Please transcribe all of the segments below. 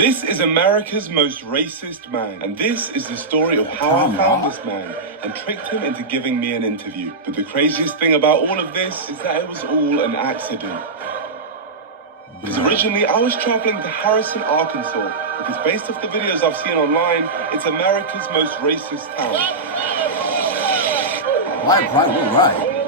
This is America's most racist man, and this is the story of how I found this man and tricked him into giving me an interview. But the craziest thing about all of this is that it was all an accident. Because originally I was traveling to Harrison, Arkansas, because based off the videos I've seen online, it's America's most racist town. Right.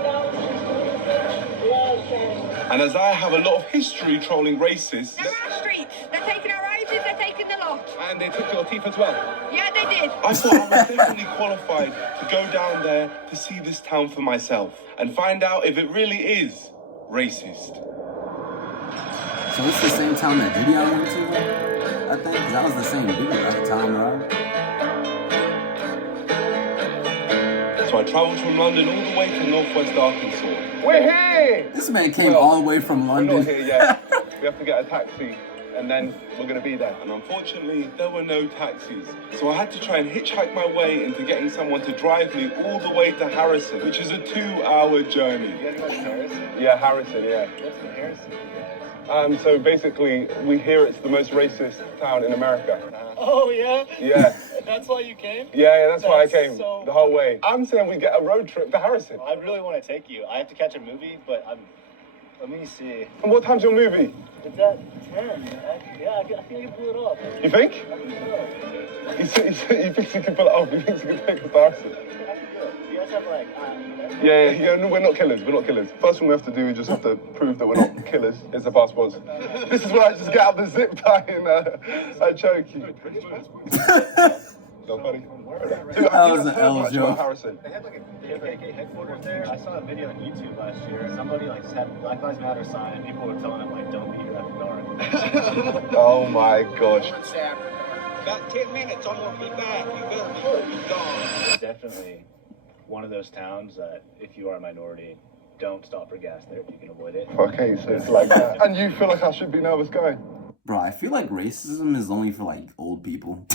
And as I have a lot of history trolling racists... They're our streets. They're taking our houses, they're taking the lot. And they took your teeth as well? Yeah, they did. I thought I was definitely qualified to go down there to see this town for myself and find out if it really is racist. So it's the same town that Gideon went to, I think? That was the same video at the time, right? So I travelled from London all the way to northwest Arkansas. We're here! This man came all the way from London. We're not here yet. We have to get a taxi, and then we're going to be there. And unfortunately, there were no taxis. So I had to try and hitchhike my way into getting someone to drive me all the way to Harrison, which is a 2-hour journey. Harrison? Yeah, Harrison, yeah. What's in Harrison? So basically, we hear it's the most racist town in America. Oh, yeah? Yeah. That's why you came? Yeah, that's why I came so the whole way. I'm saying we get a road trip to Harrison. I really want to take you. I have to catch a movie, but let me see. And what time's your movie? It's at 10. I think I can pull it off. You think? He thinks he can pull it off. He thinks he can take us to Harrison. I can do it. You guys have like, Yeah, no, we're not killers. First thing we have to do is just have to prove that we're not killers. Here's the passports. This is where I just get out the zip tie and I choke you. So funny. That was an L joke. Harrison. They had like a KKK headquarters there. I saw a video on YouTube last year. Somebody like had Black Lives Matter sign and people were telling them like, don't be here after dark. Oh my gosh. About 10 minutes, I'm gonna be back. You better be gone. Definitely one of those towns that if you are a minority, don't stop for gas there if you can avoid it. Okay, so it's like that. And you feel like I should be nervous going? Bro, I feel like racism is only for like old people.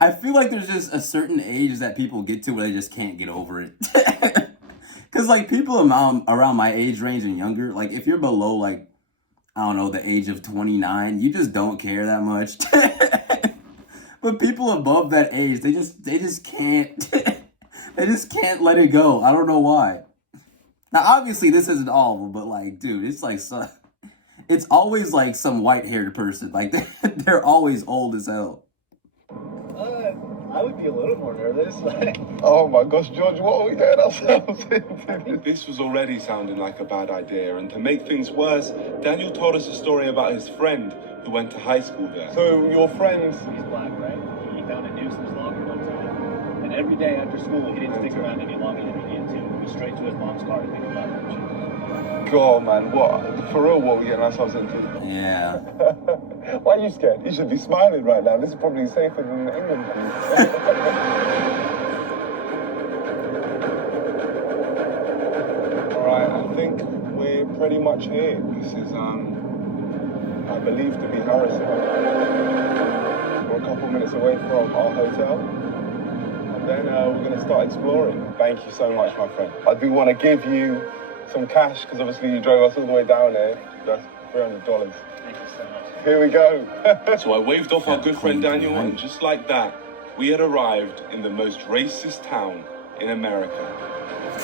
I feel like there's just a certain age that people get to where they just can't get over it. Because like people around my age range and younger, like if you're below like, I don't know, the age of 29, you just don't care that much. But people above that age, they just can't, they just can't let it go. I don't know why. Now, obviously, this isn't all, but like, dude, it's like, it's always like some white-haired person. Like, they're always old as hell. I would be a little more nervous. Oh my gosh, George, what are we getting ourselves into? This was already sounding like a bad idea, and to make things worse, Daniel told us a story about his friend who went to high school there. So your friends... He's black, right? He found a noose in his locker one time. And every day after school, he didn't stick around any longer than he needed to. He went straight to his mom's car to pick him up. God, man, what? For real, what are we getting ourselves into? Yeah. Why are you scared? You should be smiling right now. This is probably safer than England. Alright, I think we're pretty much here. This is, I believe to be Harrison. We're a couple minutes away from our hotel. And then we're going to start exploring. Thank you so much, my friend. I do want to give you some cash, because obviously you drove us all the way down here. That's $300. Thank you so much. Here we go. So I waved off our good friend Daniel, and just like that, we had arrived in the most racist town in America.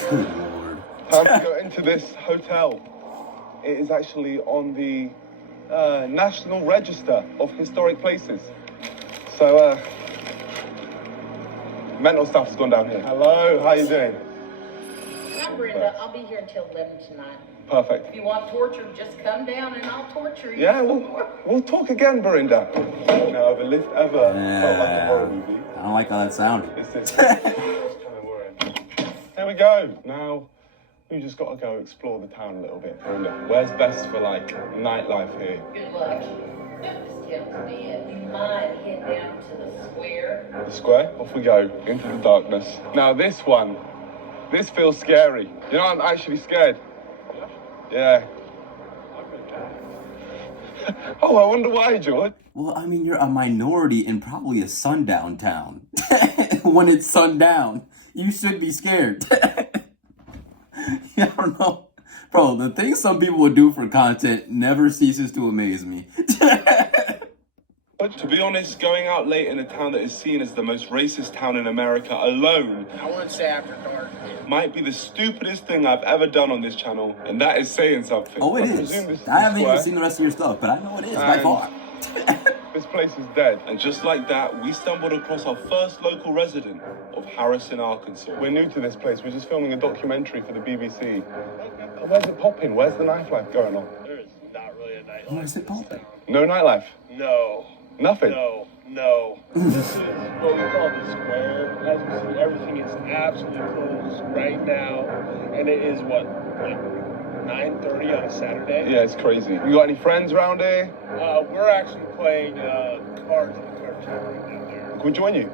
Good Lord. Time to go into this hotel. It is actually on the National Register of Historic Places. So, mental stuff's gone down here. Hello, how you doing? I'm Brenda. I'll be here until 11 tonight. Perfect. If you want torture, just come down and I'll torture you. Yeah, we'll talk again, Verinda. No other lift ever felt like a horror movie. I don't like how that sounded. It's this. It's kind of worrying. Here we go. Now, we just got to go explore the town a little bit, Verinda. Where's best for, like, nightlife here? Good luck. This tells me you might head down to the square. The square? Off we go, into the darkness. Now, this one, this feels scary. You know, I'm actually scared. Yeah. Oh, I wonder why, George. Well, I mean, you're a minority in probably a sundown town. When it's sundown, you should be scared. I don't know. Bro, the things some people would do for content never ceases to amaze me. But to be honest, going out late in a town that is seen as the most racist town in America alone I wouldn't say after dark. might be the stupidest thing I've ever done on this channel, and that is saying something. Oh, it I is. presume this is I haven't even square. seen the rest of your stuff, but I know it is by And- far. This place is dead. And just like that, we stumbled across our first local resident of Harrison, Arkansas. We're new to this place. We're just filming a documentary for the BBC. Where's it popping? Where's the nightlife going on? There's not really a nightlife. Where is it popping? No nightlife. No. Nothing. No. This is what we call the square. As we see, everything is absolutely closed right now. And it is what, like 9:30 on a Saturday? Yeah, it's crazy. You got any friends around here? We're actually playing cards in the card chamber right now there. Can we join you?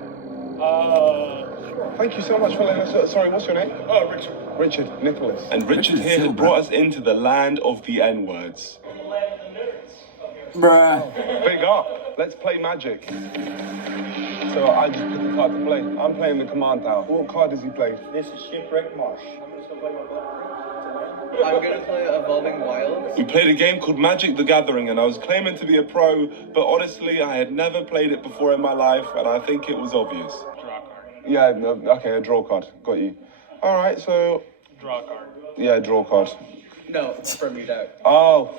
Sure. Thank you so much for letting us. Sorry, what's your name? Oh, Richard. Richard Nicholas. And Richard Richard's here chill, had bro. brought us into the land of the N-words. Bruh. Big up. Let's play magic. So I just picked a card to play. I'm playing the command tower. What card does he play? This is Shipwreck Marsh. I'm just gonna play my button. I'm gonna play Evolving Wilds. We played a game called Magic the Gathering, and I was claiming to be a pro, but honestly, I had never played it before in my life, and I think it was obvious. Draw a card. Yeah, no, okay, a draw card. Got you. All right, so Draw a card. yeah, draw card. No, from your deck. Oh,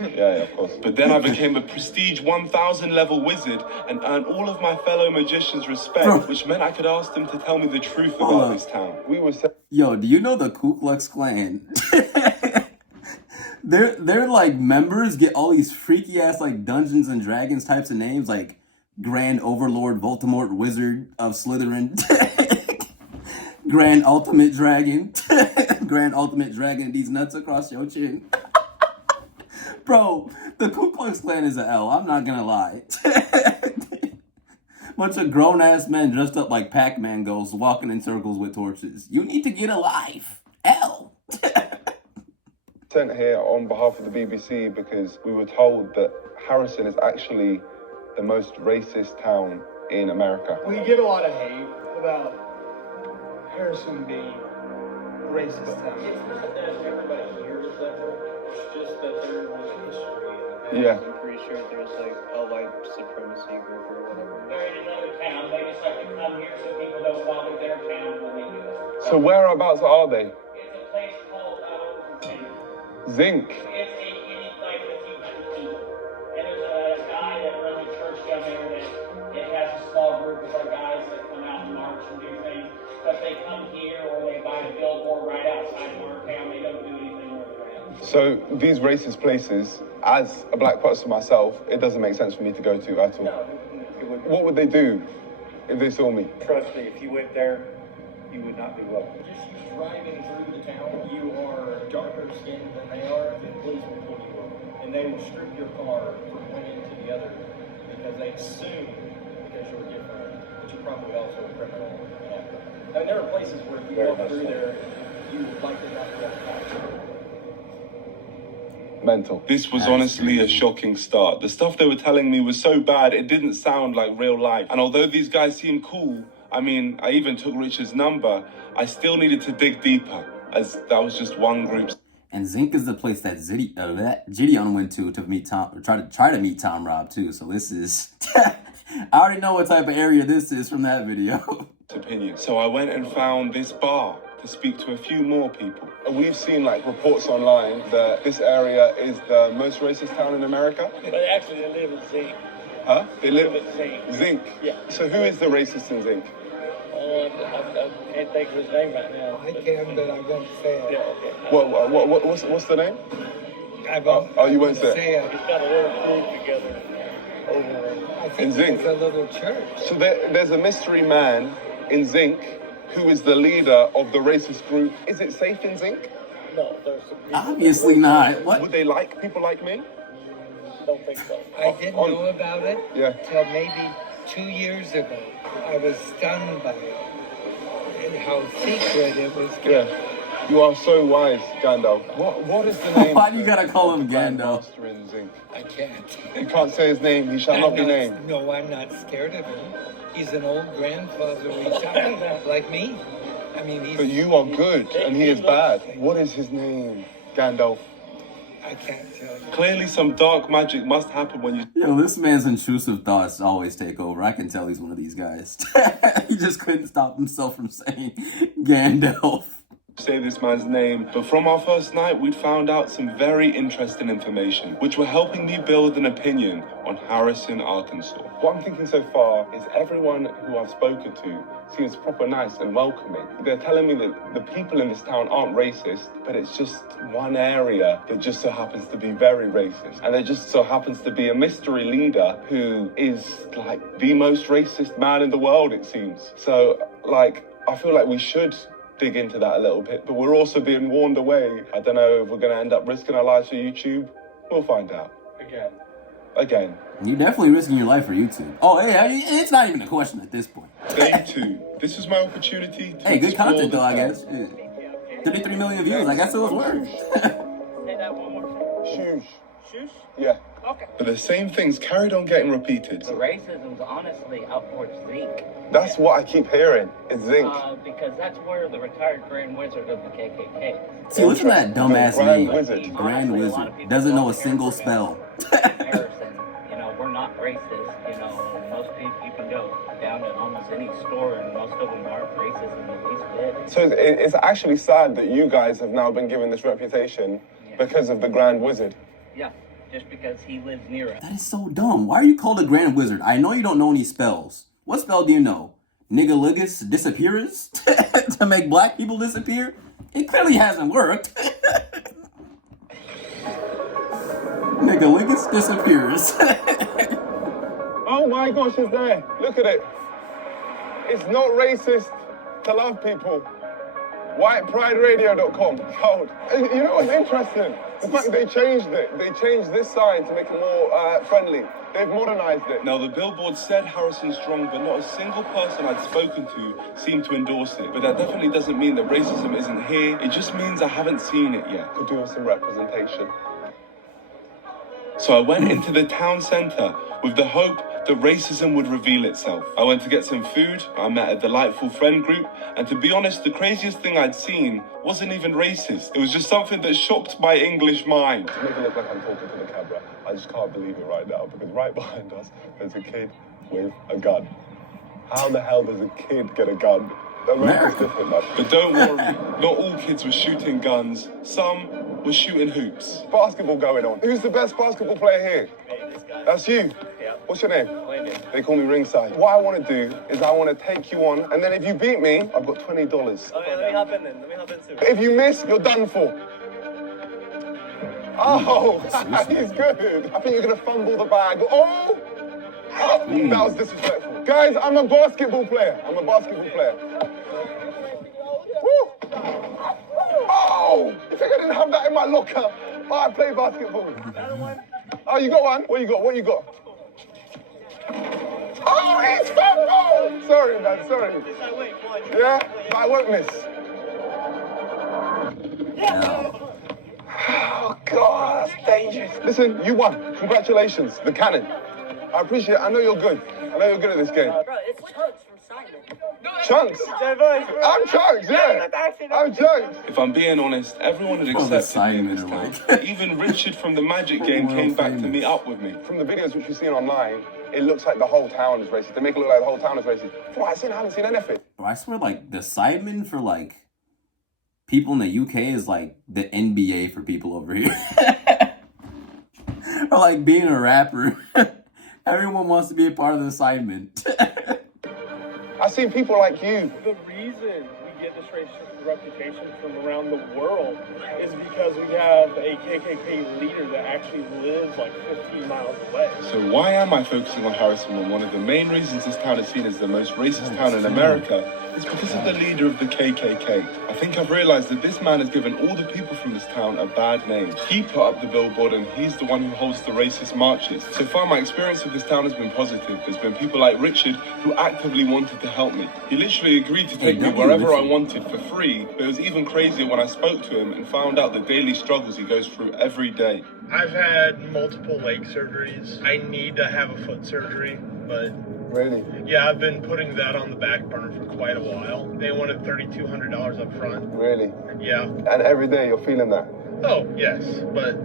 yeah, of course. But then I became a prestige 1000 level wizard and earned all of my fellow magicians' respect, which meant I could ask them to tell me the truth about this town. We were Yo, do you know the Ku Klux Klan? They're like members get all these freaky ass like Dungeons and Dragons types of names like Grand Overlord Voldemort Wizard of Slytherin. Grand Ultimate Dragon. Grand Ultimate Dragon these nuts across your chin. Bro, the Ku Klux Klan is a L, I'm not gonna lie. Bunch of grown ass men dressed up like Pac-Man ghosts walking in circles with torches. You need to get a life. L. sent here on behalf of the BBC because we were told that Harrison is actually the most racist town in America. We get a lot of hate about Harrison being racist town. It's not that everybody hears that word, it's just that there was a history in the past. Yeah. I'm pretty sure there's like a white supremacy group or whatever. They're in another town. They just like to come here so people don't bother their town when they do it. So whereabouts are they? It's a place called Zinc. Zinc. It's like a few hundred people. And there's a guy that runs a church down there that has a small group of our guys that come out and march and do things. But they come here or they buy a billboard right outside of our town. They don't do anything where they're at. So these racist places, as a black person myself, it doesn't make sense for me to go to at all. No, it would, What would they do if they saw me? trust me, if you went there, you would not do well. Just driving through the town, you are darker skinned than they are, the police will pull you over. And they will strip your car from one end to the other because they assume because you're different, but you're probably also a criminal. And there are places where if you Very walk much through so. there, you would likely not be able to pass. Mental. This was honestly a shocking start. The stuff they were telling me was so bad, it didn't sound like real life. And although these guys seemed cool, I mean, I even took Richard's number, I still needed to dig deeper, as that was just one group. And Zinc is the place that Gideon went to meet Tom, try to meet Tom Robb too. So this is, I already know what type of area this is from that video. Opinion. So I went and found this bar to speak to a few more people. We've seen like reports online that this area is the most racist town in America. But actually, they live in Zinc. Huh? They live in Zinc. Zinc. Yeah. So who is the racist in Zinc? I can't think of his name right now. I can, but I won't say it. Yeah, okay. What's the name? I won't, Oh, you won't say it. say it. He's got a little group together over I In think Zinc. there's a little church. So there's a mystery man in Zinc who is the leader of the racist group. Is it safe in Zinc? No, there's some people Obviously not. Would What? they like people like me? don't think so. I didn't know about it Yeah. till maybe 2 years ago. I was stunned by it and how secret it was kept. Yeah. You are so wise, Gandalf. What is the name? Why do you gotta call him of the Gandalf? Grandmaster in Zinc? I can't. You can't say his name. He shall not be named. No, I'm not scared of him. He's an old grandfather retired, like me. I mean, he's. But you are good and he is bad. What is his name? Gandalf. I can't tell you. Clearly, some dark magic must happen when you Yo, this man's intrusive thoughts always take over. I can tell he's one of these guys. He just couldn't stop himself from saying Gandalf. say this man's name, but from our first night, we'd found out some very interesting information, which were helping me build an opinion on Harrison, Arkansas. What I'm thinking so far is everyone who I've spoken to seems proper nice and welcoming. They're telling me that the people in this town aren't racist, but it's just one area that just so happens to be very racist. And there just so happens to be a mystery leader who is like the most racist man in the world, it seems. So, like, I feel like we should dig into that a little bit, but we're also being warned away. I don't know if we're going to end up risking our lives for YouTube. We'll find out. Again. You're definitely risking your life for YouTube. Oh, hey, it's not even a question at this point. Day 2. This was my opportunity to Hey, good explore content the though, I town. guess. Yeah. 33 million views. I guess it was worth. Say that one more time. Shush. Shush? Yeah. Okay. But the same things carried on getting repeated. The racism's honestly out towards Zeke. That's what I keep hearing. It's zinc. Because that's where the retired Grand Wizard of the KKK. See, listen to that dumbass Grand name. Wizard. Grand Wizard. Doesn't know a single spell. Harrison, you know, we're not racist. You know, most people, you can go down to almost any store and most of them aren't racist in the least bit. So it's actually sad that you guys have now been given this reputation because of the Grand Wizard. Yeah, just because he lives near us. That is so dumb. Why are you called a Grand Wizard? I know you don't know any spells. What spell do you know? Niggaliggus disappears? To make black people disappear? It clearly hasn't worked. Niggaliggus disappears. Oh my gosh, it's there. Look at it. It's not racist to love people. WhitePrideRadio.com. Cold. You know what's interesting? The fact they changed it. They changed this sign to make it more friendly. They've modernized it. Now, the billboard said Harrison Strong, but not a single person I'd spoken to seemed to endorse it. But that definitely doesn't mean that racism isn't here. It just means I haven't seen it yet. Could do with some representation. So I went into the town centre with the hope that racism would reveal itself. I went to get some food, I met a delightful friend group, and to be honest, the craziest thing I'd seen wasn't even racist. It was just something that shocked my English mind. To make it look like I'm talking to the camera, I just can't believe it right now because right behind us, there's a kid with a gun. How the hell does a kid get a gun? America's different, man. But don't worry, not all kids were shooting guns. Some were shooting hoops. Basketball going on. Who's the best basketball player here? That's you? Yeah. What's your name? Landon. They call me Ringside. What I want to do is I want to take you on, and then if you beat me, I've got $20. Oh yeah, let me hop in then. Let me hop in too. If you miss, you're done for. Oh, he's good. I think you're going to fumble the bag. Oh! That was disrespectful. Guys, I'm a basketball player. Woo! Oh! You think I didn't have that in my locker? Oh, I play basketball. Oh, you got one? What you got? Oh, he's fumbled! Sorry, man, sorry. Yeah, but I won't miss. Oh, God, that's dangerous. Listen, you won. Congratulations, the cannon. I appreciate it. I know you're good. I know you're good at this game. Bro, it's Chunks from Simon. Chunks? I'm Chunks, yeah. I'm Chunks. If I'm being honest, everyone had Well, the accepted me in this Simon, town. like- Even Richard from the Magic game World came back to famous. meet up with me. From the videos which you've seen online, it looks like the whole town is racist. They make it look like the whole town is racist. From what I've seen, I haven't seen anything. Bro, I swear, like, the Sidemen for, like, people in the UK is, like, the NBA for people over here. Or, like, being a rapper. Everyone wants to be a part of the Sidemen. I've seen people like you. The reason we get this racist reputation from around the world is because we have a KKK leader that actually lives like 15 miles away. So why am I focusing on Harrison when one of the main reasons this town is seen as the most racist town in America is because of the leader of the KKK? I think I've realized that this man has given all the people from this town a bad name. He put up the billboard and he's the one who holds the racist marches. So far, my experience with this town has been positive. There's been people like Richard who actively wanted to help me. He literally agreed to take me wherever I wanted for free, but it was even crazier when I spoke to him and found out the daily struggles he goes through every day. I've had multiple leg surgeries. I need to have a foot surgery, but Really? Yeah, I've been putting that on the back burner for quite a while. They wanted $3,200 up front. Really? Yeah. And every day you're feeling that? Oh, yes, but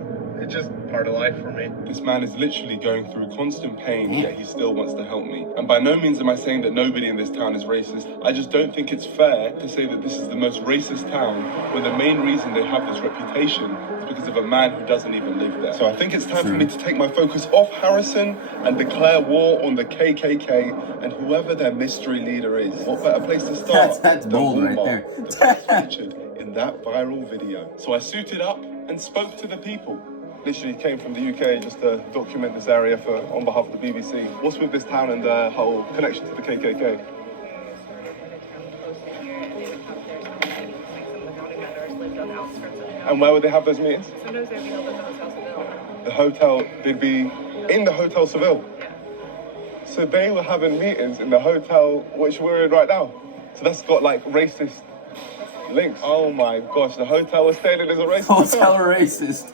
it's just part of life for me. This man is literally going through constant pain, yet he still wants to help me. And by no means am I saying that nobody in this town is racist. I just don't think it's fair to say that this is the most racist town where the main reason they have this reputation is because of a man who doesn't even live there. So I think it's time for me to take my focus off Harrison and declare war on the KKK and whoever their mystery leader is. What better place to start? That's than bold right Walmart, there. the place featured in that viral video. So I suited up and spoke to the people. Literally came from the UK just to document this area on behalf of the BBC. What's with this town and the whole connection to the KKK? And where would they have those meetings? Sometimes they'd be held at the Hotel Seville. The hotel, they'd be in the Hotel Seville. So they were having meetings in the hotel which we're in right now. So that's got like racist links. Oh my gosh, the hotel we're staying in is a racist Hotel racist.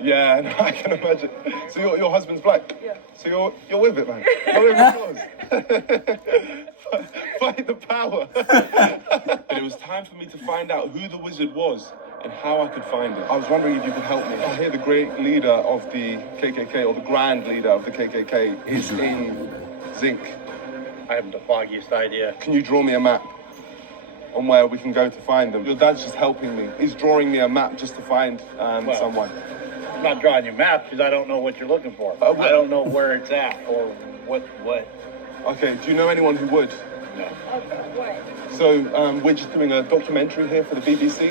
Yeah, no, I can imagine. So your husband's black? Yeah. So you're with it, man. You're with it. Fight the power. But it was time for me to find out who the wizard was and how I could find him. I was wondering if you could help me. I hear the great leader of the KKK, or the grand leader of the KKK, is in Zinc. I haven't the foggiest idea. Can you draw me a map on where we can go to find them? Your dad's just helping me. He's drawing me a map just to find someone. I'm not drawing your map because I don't know what you're looking for. I don't know where it's at or what. Okay, do you know anyone who would? No. What? So we're just doing a documentary here for the BBC,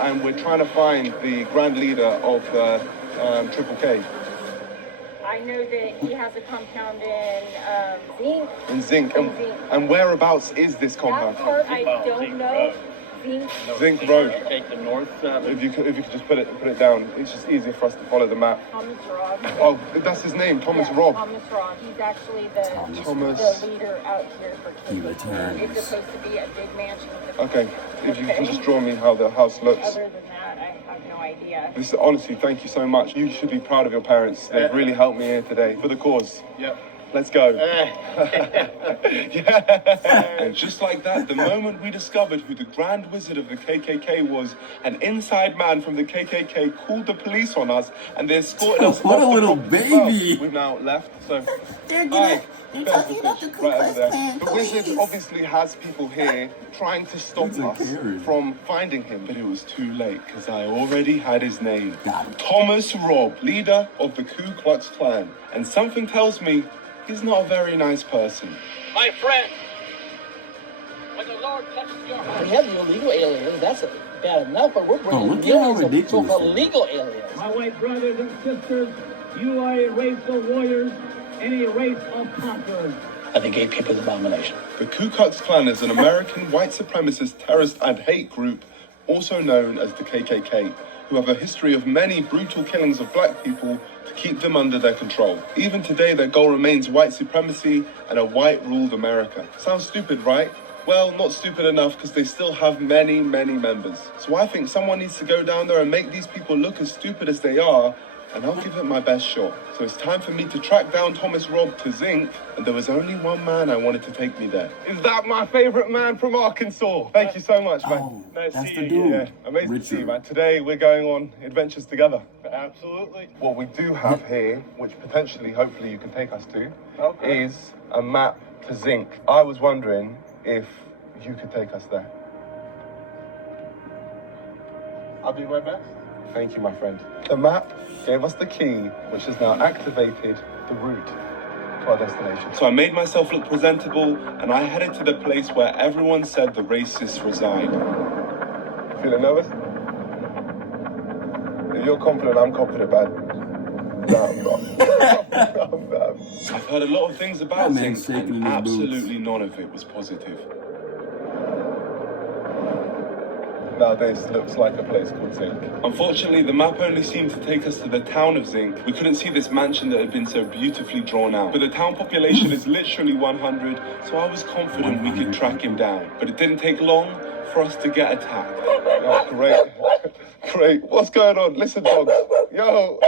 and we're trying to find the grand leader of the Triple K. I know that he has a compound in Zinc. In Zinc. In Zinc. And whereabouts is this That compound? part I don't know. Zinc. Zinc Road. Take the north side. If you could just put it down, it's just easier for us to follow the map. Thomas Robb. Oh, that's his name, Thomas Yeah, Robb. Thomas Robb. He's actually the leader out here for He KKK. returns. It's supposed to be a big mansion. With a Okay, if you can just draw me how the house looks. Other than that, I have no idea. This is honestly, thank you so much. You should be proud of your parents. They've really helped me here today for the cause. Yep. Let's go. And just like that, the moment we discovered who the Grand Wizard of the KKK was, an inside man from the KKK called the police on us and they escorted us What off a the little property. baby. We've now left, so... They're Hi. talking about the Ku Right Klux over there. Klan. The wizard obviously has people here trying to stop Wizard us cares. from finding him. But it was too late because I already had his name. Got him. Thomas Robb, leader of the Ku Klux Klan. And something tells me he's not a very nice person. My friend, when the Lord touches your heart, We have the illegal aliens. That's bad enough, but we're bringing look at how millions of ridiculous so-called it is. legal aliens. my white brothers and sisters, you are a race of warriors and a race of conquerors. Are the gay people's abomination? The Ku Klux Klan is an American white supremacist terrorist and hate group, also known as the KKK, who have a history of many brutal killings of black people to keep them under their control. Even today, their goal remains white supremacy and a white-ruled America. Sounds stupid, right? Well, not stupid enough because they still have many, many members. So I think someone needs to go down there and make these people look as stupid as they are, and I'll give it my best shot. So it's time for me to track down Thomas Robb to Zinc, and there was only one man I wanted to take me there. Is that my favorite man from Arkansas? Thank you so much, man. Oh, Nice to that's see the you. dude. Yeah, amazing to see you, Richard. man. Today we're going on adventures together. Absolutely. What we do have here, which potentially, hopefully you can take us to, Okay. is a map to Zinc. I was wondering if you could take us there. I'll do my best. Thank you, my friend. The map gave us the key, which has now activated the route to our destination. So I made myself look presentable, and I headed to the place where everyone said the racists reside. Feeling nervous? If you're confident, I'm confident, man. No, I'm not. I'm not. I've heard a lot of things about That man's Zinc, shaking and his boots. absolutely none of it was positive. Now this looks like a place called Zinc. Unfortunately, the map only seemed to take us to the town of Zinc. We couldn't see this mansion that had been so beautifully drawn out. But the town population is literally 100, so I was confident we could track him down. But it didn't take long for us to get attacked. Oh, great. Great. What's going on? Listen, dogs. Yo.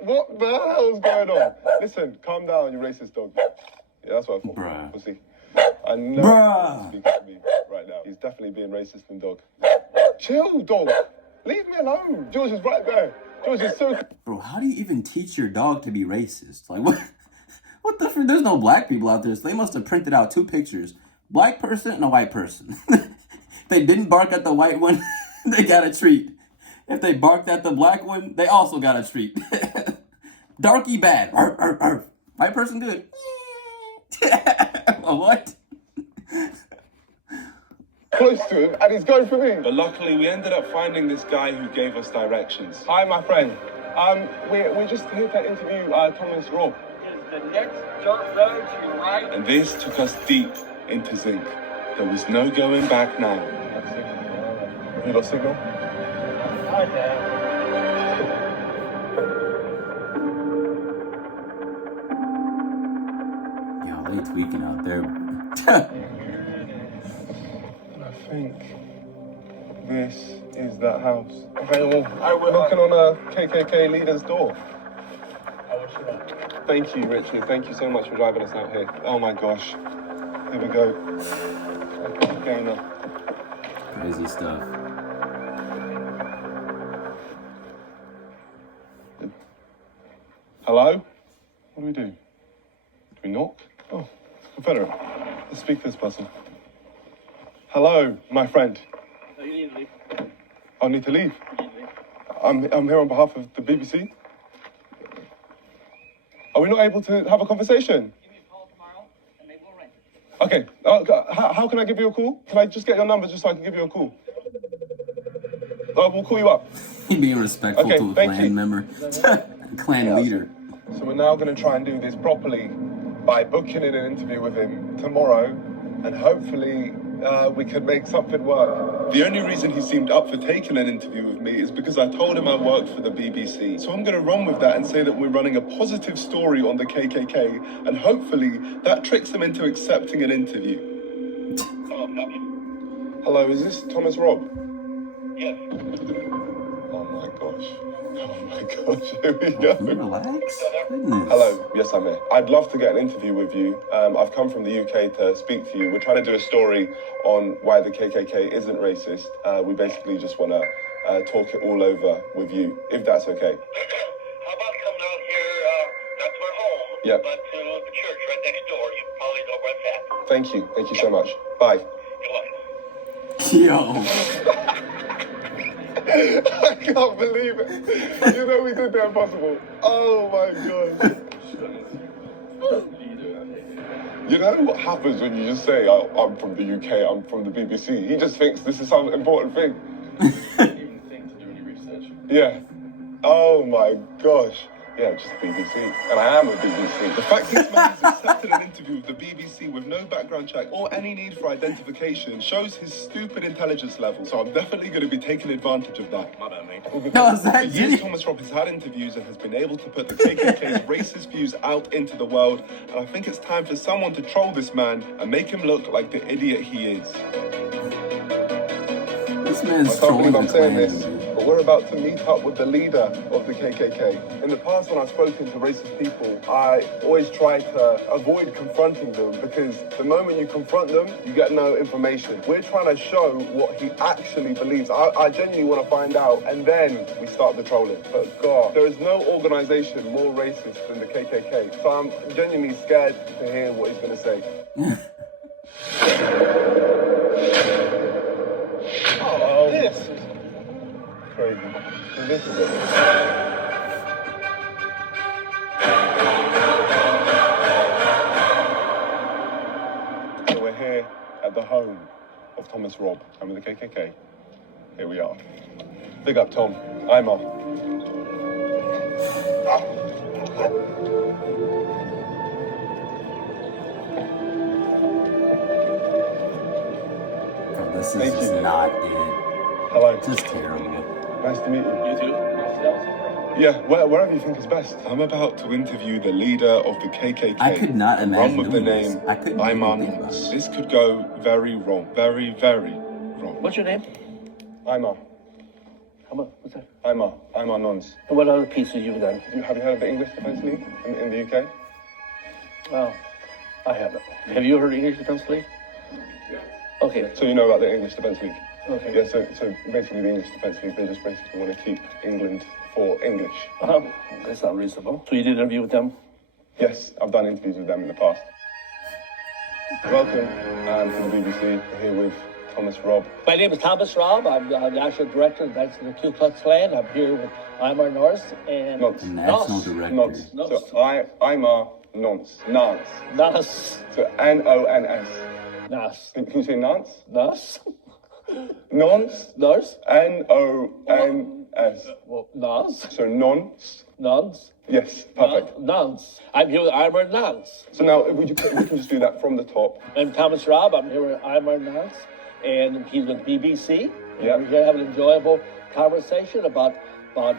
What the hell's going on? Listen, calm down, you racist dog. Yeah, that's what I thought. Bruh. Pussy. I know Bruh. he's speaking to me right now. He's definitely being racist and dog. Chill, dog. Leave me alone. George is right there. George is so... Bro, how do you even teach your dog to be racist? Like, what? What the frick? There's no black people out there, so they must have printed out 2 pictures. Black person and a white person. If they didn't bark at the white one, they got a treat. If they barked at the black one, they also got a treat. Darky bad. Arf, arf, arf. White person good. What? close to him, and he's going for me. But luckily, we ended up finding this guy who gave us directions. Hi, my friend. We're just here to interview Thomas Robb. Is the next dirt road to your right? And this took us deep into zinc. There was no going back now. You got signal? I have. Yo, they tweaking out there. And I think this is that house. Okay, well, we're knocking on a KKK leader's door. I wish you luck. Thank you, Richard. Thank you so much for driving us out here. Oh my gosh. Here we go. Gainer. Crazy stuff. Hello? What do we do? Do we knock? Oh, Confederate. Let's speak to this person. Hello, my friend. No, you need to leave. I need to leave. You need to leave. I'm here on behalf of the BBC. Are we not able to have a conversation? Give me a call tomorrow, and maybe we'll rent it. Okay. How can I give you a call? Can I just get your number just so I can give you a call? We'll call you up. He being respectful Okay, to a thank clan you. member. Clan leader. So we're now going to try and do this properly by booking in an interview with him tomorrow, and hopefully we can make something work. The only reason he seemed up for taking an interview with me is because I told him I worked for the BBC. So I'm going to run with that and say that we're running a positive story on the KKK, and hopefully that tricks him into accepting an interview. Hello, is this Thomas Robb? Yes. Oh my gosh. Oh my gosh, here we go. Relax. Goodness. Hello, yes, I'm here. I'd love to get an interview with you. I've come from the UK to speak to you. We're trying to do a story on why the KKK isn't racist. We basically just want to talk it all over with you, if that's okay. How about coming out here, not to our home, Yep. but to the church right next door? You probably know where it's at. Thank you. Thank you so much. Bye. You're welcome. Yo. I can't believe it. You know we did the impossible. Oh my god. You know what happens when you just say, oh, I'm from the UK, I'm from the BBC? He just thinks this is some important thing. Didn't even think to do any research. Yeah. Oh my gosh. Yeah, just BBC. And I am a BBC. The fact this man has accepted an interview with the BBC with no background check or any need for identification shows his stupid intelligence level. So I'm definitely going to be taking advantage of that. My bad, mate. No, is that For years, Ginny? Thomas Robb has had interviews and has been able to put the KKK's racist views out into the world. And I think it's time for someone to troll this man and make him look like the idiot he is. This I man's can't trolling believe I'm the saying clan. this, but we're about to meet up with the leader of the KKK. In the past, when I've spoken to racist people, I always try to avoid confronting them because the moment you confront them, you get no information. We're trying to show what he actually believes. I genuinely want to find out, and then we start the trolling. But God, there is no organization more racist than the KKK. So I'm genuinely scared to hear what he's going to say. Oh, this is crazy. And this is it. So we're here at the home of Thomas Robb and with the KKK. Here we are. Big up, Tom. I'm off. Bro, this is Thank just you. not it. Hello. Just terrible. Nice to meet you. You too? Yeah, wherever you think is best. I'm about to interview the leader of the KKK. I could not Run imagine with the doing this. name I couldn't even think Ayman. about it. This could go very wrong. Very, very wrong. What's your name? I'm off. What's that? IMAR nons. And what other pieces you've done? Have you heard of the English Defence League in the UK? Well, I haven't. Have you heard of English Defence League? Okay. So you know about the English Defence League? Okay. Yeah, so basically the English Defence League, they just basically want to keep England for English. That's not reasonable. So you did an interview with them? Yes, I've done interviews with them in the past. Welcome to the BBC. We're here with Thomas Robb. My name is Thomas Robb. I'm the National Director of Knights of the Ku Klux Klan. I'm here with Imar Norris and National Director. Nonce. So Imar Nonce. Nance. Nas. So N-O-N-S. Nas. Can you say Nance? Nas. Nonce. Nars. N-O-N-S. Well, Nas. So nonce. Nuns. Yes, perfect. Nuns. I'm here with Imar Nuns. So now we can just do that from the top. I'm Thomas Robb. I'm here with Imar Nuns, and he's with BBC. Yeah. We're going to have an enjoyable conversation about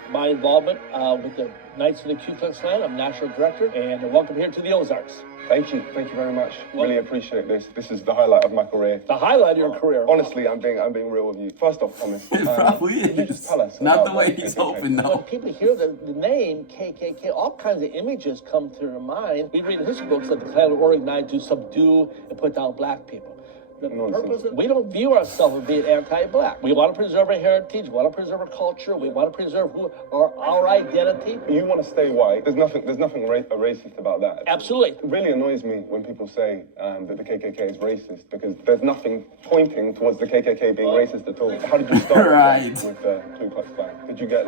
my involvement with the Knights of the Ku Klux Klan. I'm National Director, and welcome here to the Ozarks. Thank you very much. Really appreciate this. This is the highlight of my career. The highlight of your career. Honestly, I'm being real with you. First off, Thomas, It probably could you is. just tell us Not about the way the he's KKK? hoping, though. When people hear the name KKK, all kinds of images come to their mind. We read in history books that the Klan were organized to subdue and put down black people. The purpose of, we don't view ourselves as being anti-black. We want to preserve our heritage. We want to preserve our culture. We want to preserve our identity. You want to stay white. There's nothing racist about that. Absolutely. It really annoys me when people say that the KKK is racist because there's nothing pointing towards the KKK being racist at all. How did you start Right. with the Ku Klux Klan? Did you get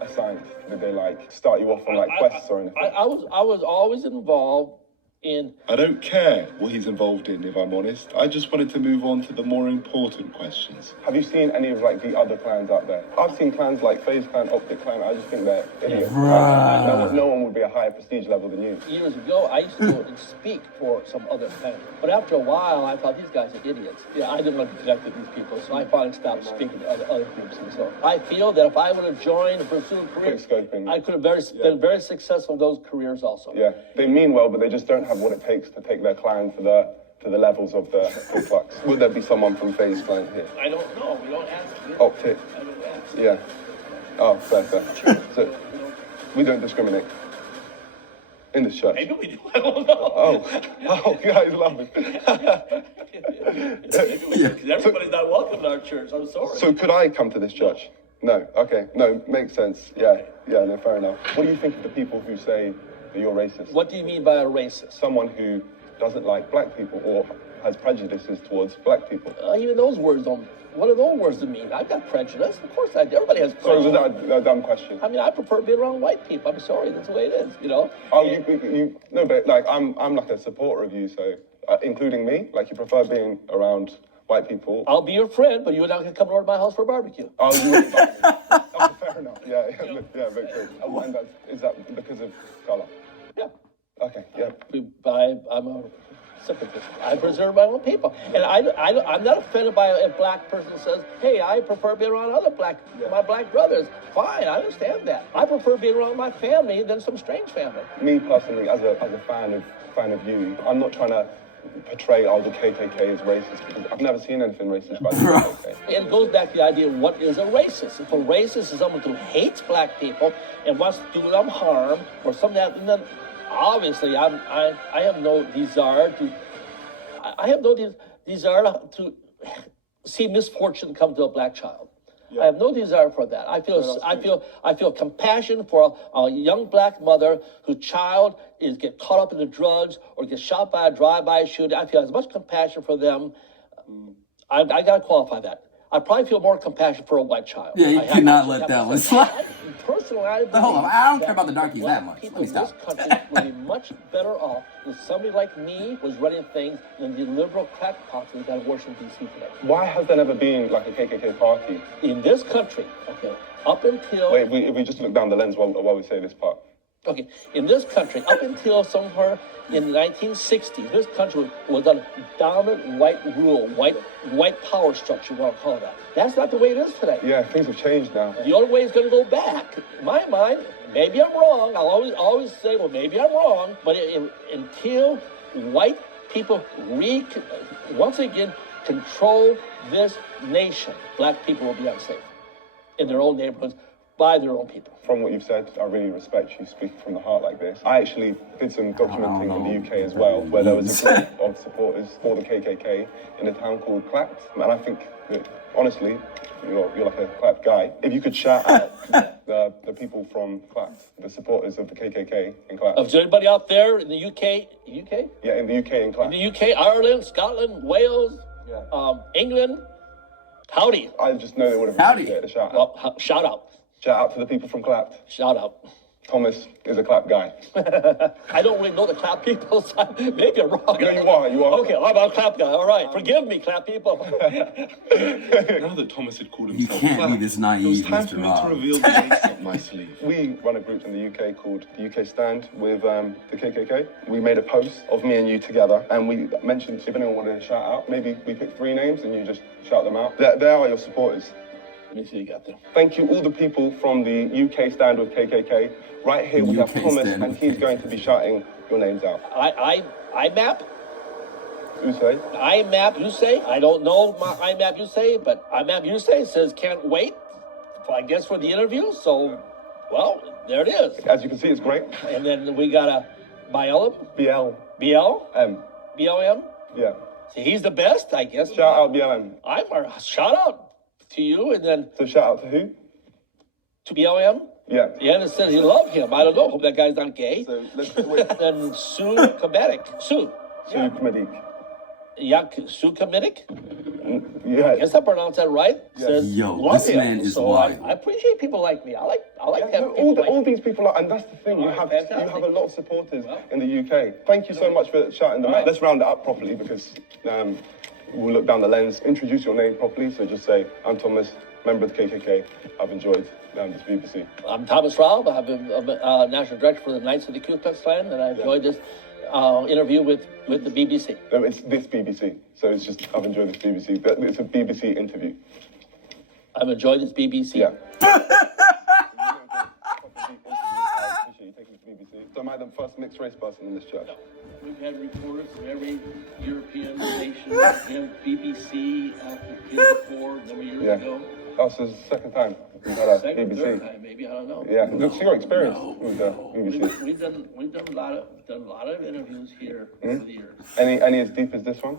assigned? Did they start you off on quests or anything? I was always involved in. I don't care what he's involved in, if I'm honest. I just wanted to move on to the more important questions. Have you seen any of the other clans out there? I've seen clans like FaZe Clan, Optic Clan. I just think they're idiots. No one would be a higher prestige level than you. Years ago, I used to go and speak for some other clan. But after a while, I thought these guys are idiots. Yeah, I didn't want to connect with these people, so I finally stopped speaking to other groups. And so I feel that if I would have joined and pursued a career, Quickscoping. I could have been very successful in those careers also. Yeah, they mean well, but they just don't have what it takes to take their clan to the levels of the Ku Klux. Would there be someone from FaZe Clan here? I don't know. We don't ask. Optic. I don't ask. Yeah. Oh, fair. So we don't discriminate in this church. Maybe we do. I don't know. Oh, guys, love it. Maybe we do, 'cause everybody's not welcome in our church. I'm sorry. So could I come to this church? No. Okay. No, makes sense. Yeah. No, fair enough. What do you think of the people who say that you're racist? What do you mean by a racist? Someone who doesn't like black people or has prejudices towards black people. Even those words don't. What do those words mean? I've got prejudice. Of course I do. Everybody has Sorry, prejudice. was that a dumb question? I mean, I prefer being around white people. I'm sorry, that's the way it is, Oh, you no, but I'm a supporter of you, so including me, you prefer being around white people. I'll be your friend, but you're not going to come over to my house for a barbecue. Oh, fair enough. Yeah, Victor. And is that because of color? Yeah. Okay, yeah. I'm a sympathist. I preserve my own people. And I'm not offended by if a black person says, hey, I prefer being around my black brothers. Fine, I understand that. I prefer being around my family than some strange family. Me personally, as a fan of you, I'm not trying to portray the KKK as racist because I've never seen anything racist by the KKK. It goes back to the idea of what is a racist. If a racist is someone who hates black people and wants to do them harm or something like that, then obviously I have no desire to see misfortune come to a black child. Yeah. I have no desire for that. I feel compassion for a young black mother whose child get caught up in the drugs or gets shot by a drive-by shooting. I feel as much compassion for them. I got to qualify that. I probably feel more compassion for a white child. Yeah, you cannot let that one slide. Personally, I don't care about the darkies that much. People in this country would be much better off if somebody like me was running things than the liberal crackpots that got in Washington, D.C. today. Why has there never been a KKK party? In this country, okay, up until... Wait, if we just look down the lens while we say this part. Okay, in this country, up until somewhere in the 1960s, this country was under dominant white rule, white power structure, you want to call it that. That's not the way it is today. Yeah, things have changed now. The only way it's going to go back, in my mind, maybe I'm wrong. I'll always say, well, maybe I'm wrong. But until white people once again control this nation, black people will be unsafe. in their own neighborhoods by their own people. From what you've said, I really respect you speaking from the heart like this. I actually did some documenting in the UK as well, where there was a group of supporters for the KKK in a town called Clapt. And I think that, honestly, you're like a Clapt guy. If you could shout out the people from Clapt, the supporters of the KKK in Clapt. Is there anybody out there in the UK? UK? Yeah, in the UK in Clapt. In the UK, Ireland, Scotland, Wales, England. Howdy. I just know they would have Howdy. appreciated a shout out. Well, shout out. Shout out to the people from Clapt. Shout out. Thomas is a Clapt guy. I don't really know the Clap people, so maybe I'm wrong. No, you are. Okay, I'm a Clap guy. All right. Forgive me, Clap people. Now that Thomas had called You himself can't be Clapt, this it was naive, time for Mr. me to Rob. reveal the ace up my sleeve. We run a group in the UK called the UK Stand with the KKK. We made a post of me and you together, and we mentioned if anyone wanted to shout out, maybe we pick 3 names and you just shout them out. They are your supporters. Let me see what you got there. Thank you, all the people from the UK Stand with KKK. Right here we have UK Thomas, Stand and with he's KKK. going to be shouting your names out. IMAP? Usay? IMAP Yusei? I don't know my IMAP Yusei, but IMAP Yusei says can't wait, I guess, for the interview. So, well, there it is. As you can see, it's great. And then we got a BLM? BLM. BLM? Yeah. So he's the best, I guess. Shout out BLM. Shout out to you, and then So shout out to who? to BLM. Yeah. Yeah, and it says you love him. I don't know. Hope that guy's not gay. So let's wait. And Sue Kamitic. Sue. Sue Kamidik. Yeah, Sue Kamitic. Yeah. I guess I pronounced that right. Says Yo, love this him. man is so wild. I appreciate people like me. I like Yeah, having no, people like all these people are, and that's the thing. You Alright, have fantastic. a lot of supporters in the UK. Thank you so much for shouting them out. Alright. Let's round it up properly because we'll look down the lens. Introduce your name properly. So just say, I'm Thomas, member of the KKK. I've enjoyed this BBC. I'm Thomas Raub. I've been national director for the Knights of the Ku Klux Klan, and I enjoyed this interview with the BBC. No, it's this BBC. So it's just, I've enjoyed this BBC. It's a BBC interview. I've enjoyed this BBC. Yeah. So am I the first mixed race person in this church? We've had reporters from every European nation. We had BBC before, a number of years ago. Oh, so it's the second time we've had a Second, BBC. third time, maybe, I don't know. Yeah, what's your experience with the BBC? We've done a lot of interviews here over the years. Any as deep as this one?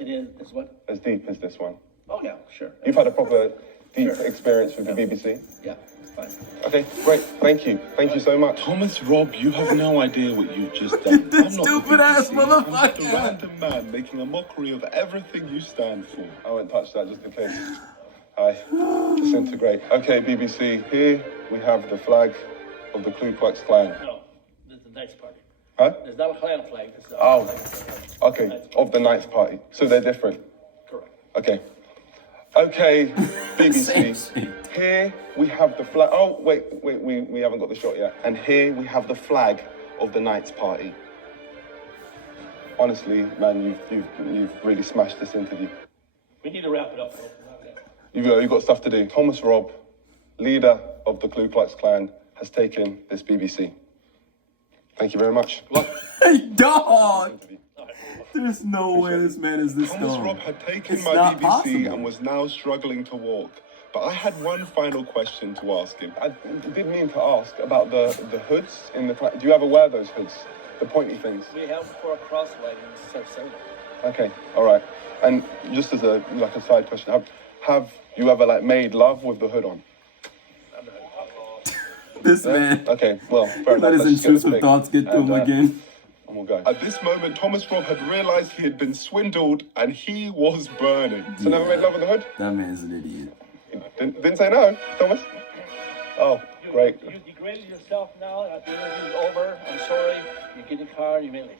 It is what? As deep as this one? Oh yeah, sure. You've had a proper deep experience with the BBC? Yeah, it's fine. Okay, great. Thank you. Thank you so much. Thomas Rob, you have no idea what you've just done. This I'm not stupid the ass BBC. I'm just a motherfucker. random man making a mockery of everything you stand for. I won't touch that just in case I disintegrate. Okay, BBC, here we have the flag of the Ku Klux Klan. No, this is the Knights Party. Huh? There's not a Klan flag. This is Oh, flag. okay, of the Knights Party. So they're different. Correct. Okay. Okay, Same BBC. shit. Here we have the flag. Oh, wait, we haven't got the shot yet. And here we have the flag of the Knights Party. Honestly, man, you've really smashed this interview. We need to wrap it up. You've got stuff to do. Thomas Rob, leader of the Ku Klux Klan, has taken this BBC. Thank you very much. Hey, dog! There's no way this man is this Thomas dumb. Rob had taken It's my not BBC possible. and was now struggling to walk. But I had one final question to ask him. I did mean to ask about the hoods in the Klan. Do you ever wear those hoods? The pointy things? We have for a crossway in Sarasota. Okay, all right. And just as a side question, have you ever made love with the hood on? This man. Okay, well, fair enough. Let his Let's just get intrusive this thoughts get to him again. And we'll go. At this moment, Thomas Rob had realized he had been swindled and he was burning. So never made love with the hood? That man's an idiot. Didn't say no, Thomas? Oh, great. You degraded yourself now. The interview's over. I'm sorry. You get in the car. You may leave.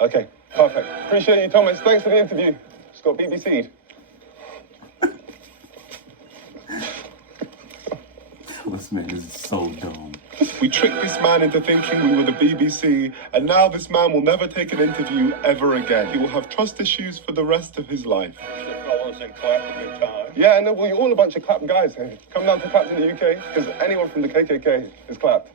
Okay, perfect. Appreciate you, Thomas. Thanks for the interview. Just got BBC'd. This man is so dumb. We tricked this man into thinking we were the BBC, and now this man will never take an interview ever again. He will have trust issues for the rest of his life. Yeah, no, well, you're all a bunch of clap guys here. Come down to Clap in the UK, because anyone from the KKK is clapped.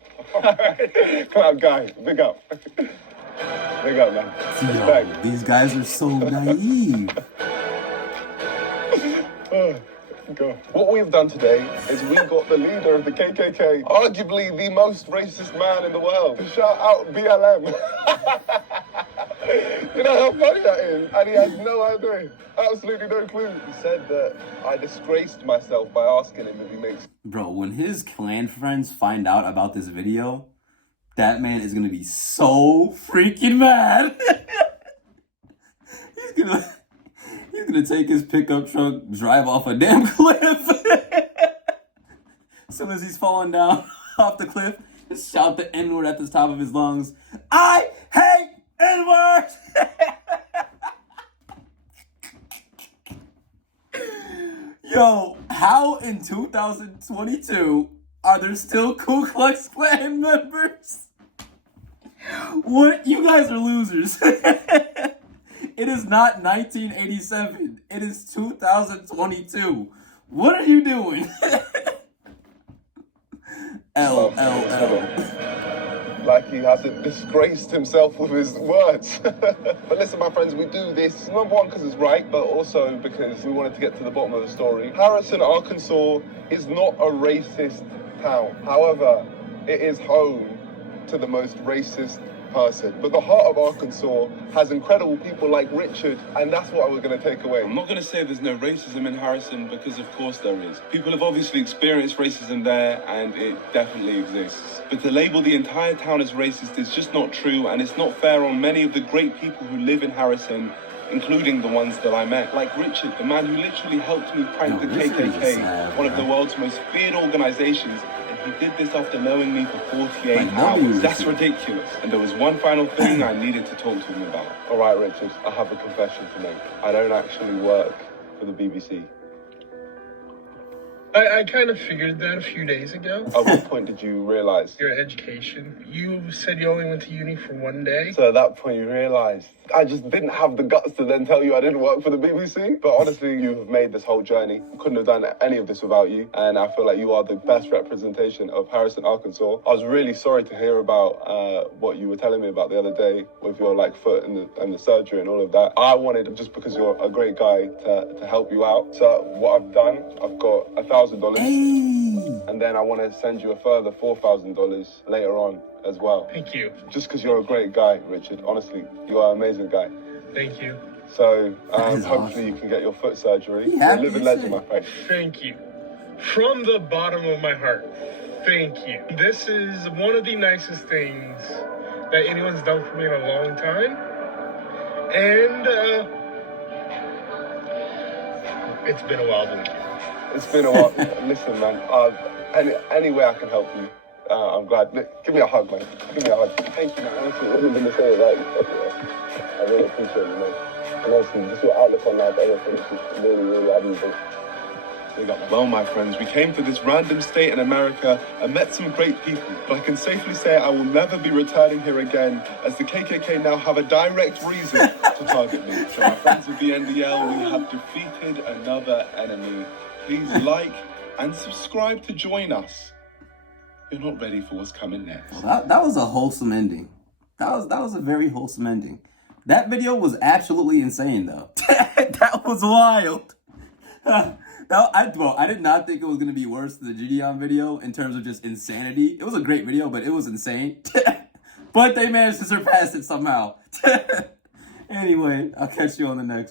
Clap guy, big up. Big up, man. Yo, Respect. these guys are so naive. Oh, God. What we've done today is we got the leader of the KKK, arguably the most racist man in the world, to shout out BLM. You know how funny that is? And he has no idea. Absolutely no clue. He said that I disgraced myself by asking him if he makes... Bro, when his clan friends find out about this video, that man is gonna be so freaking mad. He's gonna take his pickup truck, drive off a damn cliff. As soon as he's falling down off the cliff, just shout the N-word at the top of his lungs. I hate N-words! Yo, how in 2022 are there still Ku Klux Klan members? What? You guys are losers. It is not 1987. It is 2022. What are you doing? L. Like he hasn't disgraced himself with his words. But listen, my friends, we do this, number one, because it's right, but also because we wanted to get to the bottom of the story. Harrison, Arkansas is not a racist town. However, it is home to the most racist person. But the heart of Arkansas has incredible people like Richard, and that's what we're going to take away. I'm not going to say there's no racism in Harrison, because of course there is. People have obviously experienced racism there, and it definitely exists. But to label the entire town as racist is just not true, and it's not fair on many of the great people who live in Harrison, including the ones that I met. Like Richard, the man who literally helped me prank the KKK, one of the world's most feared organizations. He did this after knowing me for 48 hours. That's ridiculous. And there was one final thing I needed to talk to him about. All right, Richard, I have a confession to make. I don't actually work for the BBC. I kind of figured that a few days ago. At what point did you realize? Your education. You said you only went to uni for one day. So at that point you realized. I just didn't have the guts to then tell you I didn't work for the BBC. But honestly, you have made this whole journey. Couldn't have done any of this without you. And I feel like you are the best representation of Harrison, Arkansas. I was really sorry to hear about what you were telling me about the other day with your foot and the surgery and all of that. I wanted, just because you're a great guy, to help you out. So what I've done, I've got $1,000. And then I want to send you a further $4,000 later on as well. Thank you. Just because you're a great guy, Richard. Honestly, you are an amazing guy. Thank you. So hopefully you can get your foot surgery. You're a living legend, my friend. Thank you. From the bottom of my heart, thank you. This is one of the nicest things that anyone's done for me in a long time. And it's been a while, believe me. It's been a while. Listen, man, any way I can help you, I'm glad. Give me a hug, man. Give me a hug. Thank you, man. Honestly, I wasn't going to say it I really appreciate it, man. And honestly, just your outlook on life, everything is just really, really admirable. Well, my friends, we came to this random state in America and met some great people, but I can safely say I will never be returning here again, as the KKK now have a direct reason to target me. So my friends of the NDL, we have defeated another enemy. Please like and subscribe to join us. You're not ready for what's coming next. Well, that was a wholesome ending. That was a very wholesome ending. That video was absolutely insane, though. That was wild. I did not think it was going to be worse than the Gideon video in terms of just insanity. It was a great video, but it was insane. But they managed to surpass it somehow. Anyway, I'll catch you on the next one.